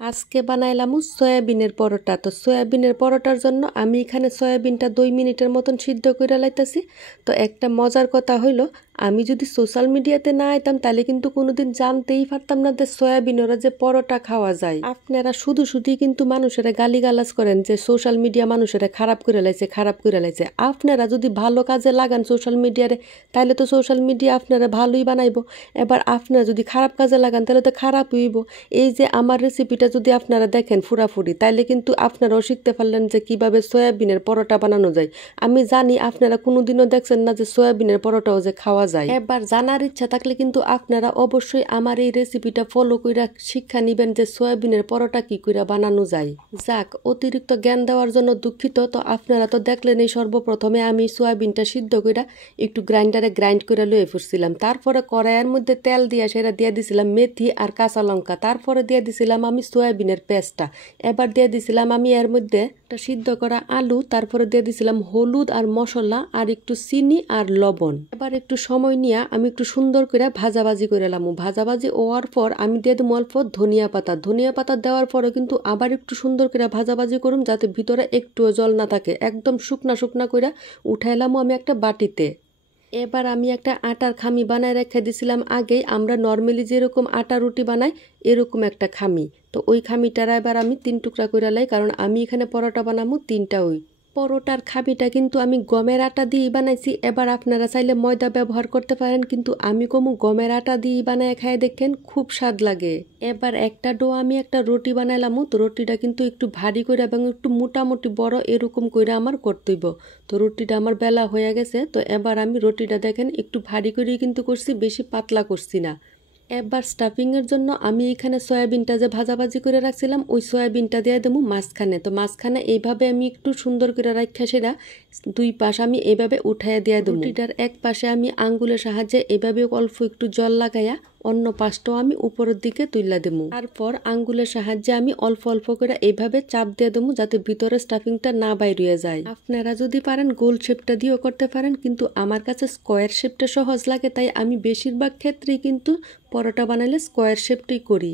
আজকে বানাইলাম সয়াবিনের পরোটা। তো সয়াবিনের পরোটার জন্য আমি এখানে সয়াবিনটা 2 মিনিটের মতন সিদ্ধ করে লাইতেছি। তো একটা মজার কথা হইলো, আমি যদি সোশ্যাল মিডিয়াতে না আইতাম তাহলে কিন্তু কোনোদিন জানতেই পারতাম না যে সয়াবিনেরা যে পরোটা খাওয়া যায়। আপনারা শুধুই কিন্তু মানুষেরা গালিগালাজ করেন যে সোশ্যাল মিডিয়া মানুষেরা খারাপ করে লাইছে। আপনারা যদি ভালো কাজে লাগান সোশ্যাল মিডিয়ারে, তাহলে তো সোশ্যাল মিডিয়া আপনারা ভালোই বানাইবো। এবার আপনারা যদি খারাপ কাজে লাগান তাহলে তো খারাপ হইব। এই যে আমার রেসিপিটা যদি আপনারা দেখেন ফুরাফুরি, তাইলে কিন্তু আপনারাও শিখতে পারলেন যে কিভাবে সয়াবিনের পরোটা বানানো যায়। আমি জানি আপনারা কোনোদিনও দেখছেন না যে সয়াবিনের পরোটাও যে খাওয়া যায়। এবার জানার ইচ্ছা থাকলে কিন্তু আপনারা অবশ্যই আমার এই রেসিপিটা ফলো কইরা শিক্ষা নিবেন যে সয়াবিনের পরোটা কি কইরা বানানো যায়। যাক, অতিরিক্ত জ্ঞান দেওয়ার জন্য দুঃখিত। তো আপনারা তো দেখলেন এই সর্বপ্রথমে আমি সয়াবিনটা সিদ্ধ কইরা একটু গ্রাইন্ডারে গ্রাইন্ড করে লয়ে ফুটছিলাম। তারপরে কড়াইয়ের মধ্যে তেল দিয়া সেটা দিয়ে দিছিলাম মেথি আর কাঁচা লঙ্কা। তারপরে দিয়ে দিছিলাম আমি সয়াবিনের পেস্টটা। এবার দিয়ে দিছিলাম আমি এর মধ্যে একটা সিদ্ধ করা আলু। তারপরে দিয়ে দিছিলাম হলুদ আর মশলা আর একটু চিনি আর লবণ। এবার একটু সময় নিয়ে আমি একটু সুন্দর করে ভাজাভাজি করে এলাম। ভাজাভাজি হওয়ার পর আমি দিয়ে দেবো অল্প ধনিয়া পাতা দেওয়ার পরে কিন্তু আবার একটু সুন্দর করে ভাজাভাজি করুম, যাতে ভিতরে একটুও জল না থাকে। একদম শুকনা করে উঠাইলাম আমি একটা বাটিতে। এবার আমি একটা আটার খামি বানায় রেখে দিছিলাম আগেই। আমরা নর্মালি যেরকম আটা রুটি বানাই এরকম একটা খামি। তো ওই খামিটার এবার আমি 3 টুকরা করে লাই, কারণ আমি এখানে পরোটা বানাবো 3টা। ওই পরোটার খামিটা কিন্তু আমি গমের আটা দিয়েই বানাইছি। এবার আপনারা চাইলে ময়দা ব্যবহার করতে পারেন, কিন্তু আমি কমু গমের আটা দিয়েই বানায় খায় দেখেন, খুব স্বাদ লাগে। এবার একটা ডো আমি একটা রুটি বানাইলাম। তো রুটিটা কিন্তু একটু ভারী করে এবং একটু মোটামুটি বড় এরকম করে আমার করতেইব। তো রুটিটা আমার বেলা হয়ে গেছে। তো এবার আমি রুটিটা দেখেন একটু ভারী করেই কিন্তু করছি, বেশি পাতলা করছি না। এবার স্টাফিংয়ের জন্য আমি এখানে সয়াবিনটা যে ভাজাভাজি করে রাখছিলাম ওই সয়াবিনটা দিয়ে দেবো মাঝখানে। তো মাঝখানে এইভাবে আমি একটু সুন্দর করে রাখা সেটা 2 পাশ আমি এইভাবে উঠাইয়া দিয়ে দেবো। রুটিটার এক পাশে আমি আঙ্গুলের সাহায্যে এইভাবে অল্প একটু জল লাগাইয়া অন্য পাশটাও আমি উপরের দিকে তুইলা দেবো। তারপর আঙ্গুলের সাহায্যে আমি অল্প করে এইভাবে চাপ দিয়ে দেবো, যাতে ভিতরে স্টাফিংটা না বাইরে যায়। আপনারা যদি পারেন গোল শেপটা দিয়েও করতে পারেন, কিন্তু আমার কাছে স্কোয়ার শেপটা সহজ লাগে, তাই আমি বেশিরভাগ ক্ষেত্রেই কিন্তু পরোটা বানাইলে স্কোয়ার শেপটাই করি।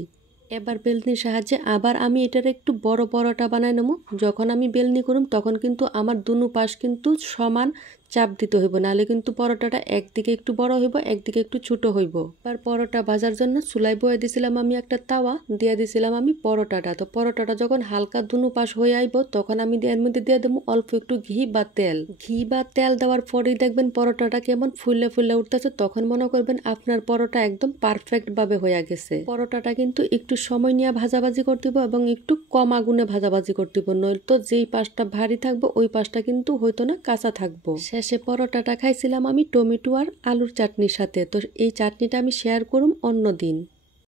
এবার বেলনির সাহায্যে আবার আমি এটার একটু বড় পরোটা বানাই নেবো। যখন আমি বেলনি করুম তখন কিন্তু আমার দুনো পাশ কিন্তু সমান চাপ দিতে হইব, নাহলে কিন্তু পরোটাটা একদিকে একটু বড় হইব, একদিকে একটু ছোট হইব। এবার পরোটা ভাজার জন্য চুলায় বয়ে দিছিলাম আমি একটা তাওয়া, দিয়ে দিছিলাম আমি পরোটাটা। তো পরোটাটা যখন হালকা দুনো পাশ হয়ে আইব তখন আমি এর মধ্যে দিয়ে দেবো অল্প একটু ঘি বা তেল দেওয়ার পরেই দেখবেন পরোটাটা কেমন ফুলে উঠতেছে। তখন মনে করবেন আপনার পরোটা একদম পারফেক্ট ভাবে হয়ে গেছে। পরোটাটা কিন্তু একটু সময় নিয়ে ভাজাভাজি করতে হবে এবং একটু কম আগুনে ভাজাভাজি করতে হবে, নয়তো যেই পাশটা ভারী থাকবো ওই পাশটা কিন্তু হয়তো না কাঁচা থাকবো। শেষে পরোটাটা খাইছিলাম আমি টমেটো আর আলুর চাটনির সাথে। তো এই চাটনিটা আমি শেয়ার করুম অন্য দিন।